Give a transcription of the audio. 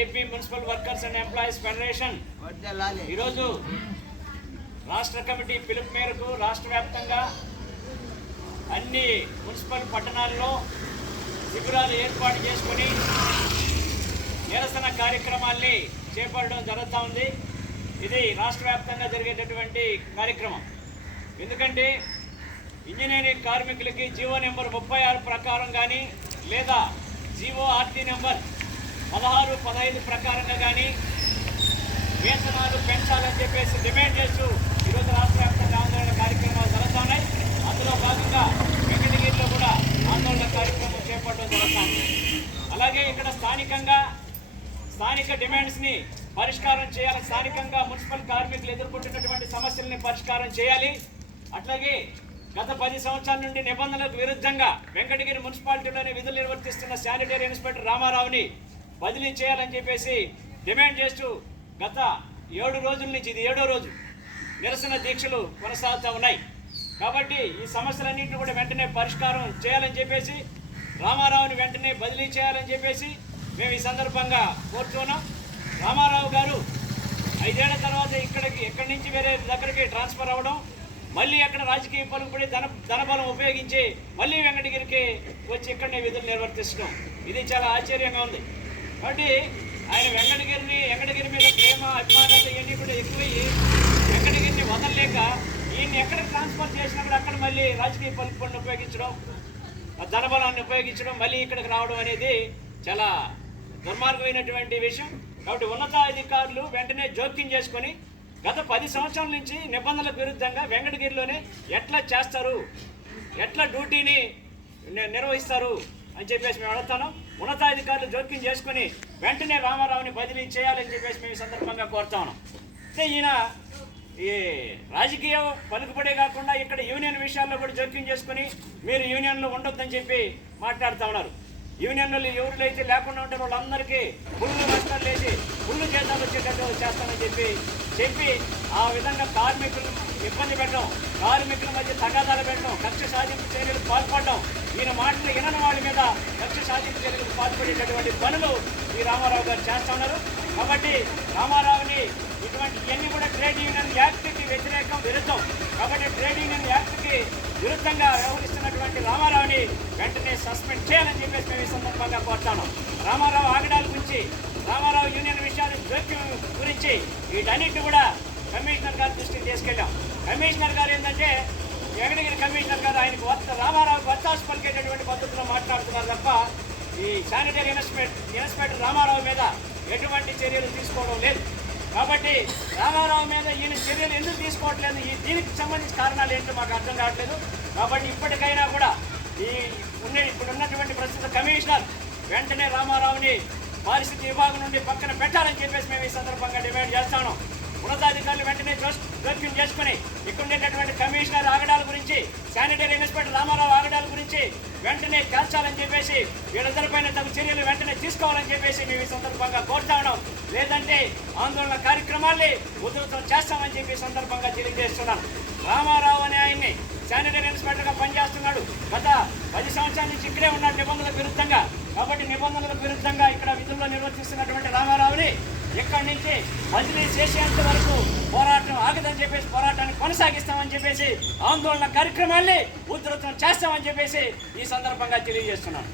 AP municipal workers and employees federation ఈరోజు రాష్ట్ర committee పిలుపు మేరకు రాష్ట్ర వ్యాప్తంగా అన్ని మున్సిపల్ పట్టణాల్లో శిబిరాలు ఏర్పాటు చేసుకొని నిరసన కార్యక్రమాల్ని చేపట్టడం జరుగుతూ ఉంది. ఇది రాష్ట్ర వ్యాప్తంగా జరిగేటటువంటి కార్యక్రమం. ఎందుకంటే ఇంజనీరింగ్ కార్మికులకి జీవో నెంబర్ ముప్పై ఆరు ప్రకారం కానీ లేదా జీవోఆర్టీ నెంబర్ పదహారు పదహైదు ప్రకారంగా కానీ వేతనాలు పెంచాలని చెప్పేసి డిమాండ్ చేస్తూ ఈరోజు రాష్ట్ర వ్యాప్తంగా ఆందోళన కార్యక్రమాలు జరుగుతున్నాయి అందులో భాగంగా వెంకటగిరిలో కూడా ఆందోళన కార్యక్రమం చేపట్టడం జరుగుతుంది అలాగే ఇక్కడ స్థానికంగా స్థానిక డిమాండ్స్ని పరిష్కారం చేయాలి. స్థానికంగా మున్సిపల్ కార్మికులు ఎదుర్కొంటున్నటువంటి సమస్యల్ని పరిష్కారం చేయాలి. అట్లాగే గత పది సంవత్సరాల నుండి నిబంధనలకు విరుద్ధంగా వెంకటగిరి మున్సిపాలిటీలోని విధులు నిర్వర్తిస్తున్న శానిటరీ ఇన్స్పెక్టర్ రామారావుని బదిలీ చేయాలని చెప్పేసి డిమాండ్ చేస్తూ గత ఏడు రోజుల నుంచి ఇది ఏడో రోజు నిరసన దీక్షలు కొనసాగుతూ ఉన్నాయి. కాబట్టి ఈ సమస్యలన్నింటినీ కూడా వెంటనే పరిష్కారం చేయాలని చెప్పేసి రామారావుని వెంటనే బదిలీ చేయాలని చెప్పేసి మేము ఈ సందర్భంగా కోరుతున్నాం. రామారావు గారు ఐదేళ్ళ తర్వాత ఇక్కడికి ఎక్కడి నుంచి వేరే దగ్గరికి ట్రాన్స్ఫర్ అవ్వడం మళ్ళీ అక్కడ రాజకీయ పలుకుబడి ధన ధనబలం ఉపయోగించి మళ్ళీ వెంకటగిరికి వచ్చి ఇక్కడనే విధులు నిర్వర్తించడం ఇది చాలా ఆశ్చర్యంగా ఉంది. కాబట్టి ఆయన వెంకటగిరిని వెంకటగిరి మీద ప్రేమ అభిమానాలు ఇవన్నీ కూడా ఎక్కువయ్యి వెంకటగిరిని వదలలేక ఈయన్ని ఎక్కడ ట్రాన్స్ఫర్ చేసినప్పుడు అక్కడ మళ్ళీ రాజకీయ పలుకుబడిని ఉపయోగించడం ఆ ధనబలాన్ని ఉపయోగించడం మళ్ళీ ఇక్కడికి రావడం అనేది చాలా దుర్మార్గమైనటువంటి విషయం. కాబట్టి ఉన్నతాధికారులు వెంటనే జోక్యం చేసుకొని గత పది సంవత్సరాల నుంచి నిబంధనలకు విరుద్ధంగా వెంకటగిరిలోనే ఎట్లా చేస్తారు? ఎట్లా డ్యూటీని నిర్వహిస్తారు? అని చెప్పేసి మేము అడుగుతాను. ఉన్నతాధికారులు జోక్యం చేసుకుని వెంటనే రామారావుని బదిలీ చేయాలని చెప్పేసి మేము సందర్భంగా కోరుతా ఉన్నాం అంటే ఈయన ఈ రాజకీయ పలుకుబడే కాకుండా ఇక్కడ యూనియన్ విషయాల్లో కూడా జోక్యం చేసుకుని మీరు యూనియన్లో ఉండొద్దని చెప్పి మాట్లాడుతూ ఉన్నారు. యూనియన్లు అయితే లేకుండా ఉంటారు వాళ్ళందరికీ పుల్లు నష్టాలు లేచి వచ్చేటట్టు చేస్తానని చెప్పి చెప్పి ఆ విధంగా కార్మికులను ఇబ్బంది పెట్టడం కార్మికుల మధ్య తగాదాలు పెట్టడం కక్ష సాధింపు చర్యలకు పాల్పడడం ఈయన మాటలు వినని వాళ్ళ మీద కక్ష సాధింపు చర్యలకు పాల్పడేటటువంటి పనులు ఈ రామారావు గారు చేస్తున్నారు కాబట్టి రామారావుని ఇటువంటి ఇవన్నీ కూడా ట్రేడ్ యూనియన్ యాక్ట్కి వ్యతిరేకం విరుద్ధం. కాబట్టి ట్రేడ్ యూనియన్ యాక్ట్కి విరుద్ధంగా వ్యవహరిస్తున్నటువంటి రామారావుని వెంటనే సస్పెండ్ చేయాలని చెప్పేసి మేము ఈ సందర్భంగా కోరుతాను రామారావు ఆగడాల గురించి రామారావు యూనియన్ విషయాలు జోక్యం గురించి వీటన్నిటిని కూడా కమిషనర్ గారి దృష్టికి తీసుకెళ్ళాం. కమిషనర్ గారు ఏంటంటే జగనగిరి కమిషనర్ గారు ఆయనకు వత్త రామారావు వత్తాసు పలికేటటువంటి పద్ధతిలో మాట్లాడుతున్నారు తప్ప ఈ శానిటరీ ఇన్స్పెక్టర్ ఇన్స్పెక్టర్ రామారావు మీద ఎటువంటి చర్యలు తీసుకోవడం లేదు. కాబట్టి రామారావు మీద ఈయన చర్యలు ఎందుకు తీసుకోవట్లేదు? ఈ దీనికి సంబంధించిన కారణాలు ఏంటో మాకు అర్థం కావట్లేదు. కాబట్టి ఇప్పటికైనా కూడా ఈ ఉన్న ఇప్పుడు ఉన్నటువంటి ప్రస్తుత కమిషనర్ వెంటనే రామారావుని పారిశుద్ధ్య విభాగం నుండి పక్కన పెట్టాలని చెప్పేసి మేము ఈ సందర్భంగా డిమాండ్ చేస్తాను. ఉన్నతాధికారులు వెంటనే జోస్- జోక్యం చేసుకుని ఇక్కడుండేటటువంటి కమిషనర్ ఆగడాల గురించి శానిటరీ ఇన్స్పెక్టర్ రామారావు ఆగడాల గురించి వెంటనే తేల్చాలని చెప్పేసి వీళ్ళందరిపైన తగు చర్యలు వెంటనే తీసుకోవాలని చెప్పేసి మేము ఈ సందర్భంగా కోరుతా ఉన్నాం. లేదంటే ఆందోళన కార్యక్రమాల్ని ఉధృతం చేస్తామని చెప్పి సందర్భంగా తెలియజేస్తున్నాను రామారావు అనే ఆయన్ని శానిటరీ ఇన్స్పెక్టర్గా పనిచేస్తున్నాడు. గత పది సంవత్సరాల నుంచి ఇక్కడే ఉన్నాడు నిబంధనల విరుద్ధంగా. కాబట్టి నిబంధనలకు విరుద్ధంగా ఇక్కడ విధుల్లో నిర్వర్తిస్తున్నటువంటి రామారావుని ఇక్కడి నుంచి బదిలీ చేసేంత వరకు పోరాటం ఆగదని చెప్పేసి పోరాటాన్ని కొనసాగిస్తామని చెప్పేసి ఆందోళన కార్యక్రమాల్ని ఉధృతం చేస్తామని చెప్పేసి ఈ సందర్భంగా తెలియజేస్తున్నాను.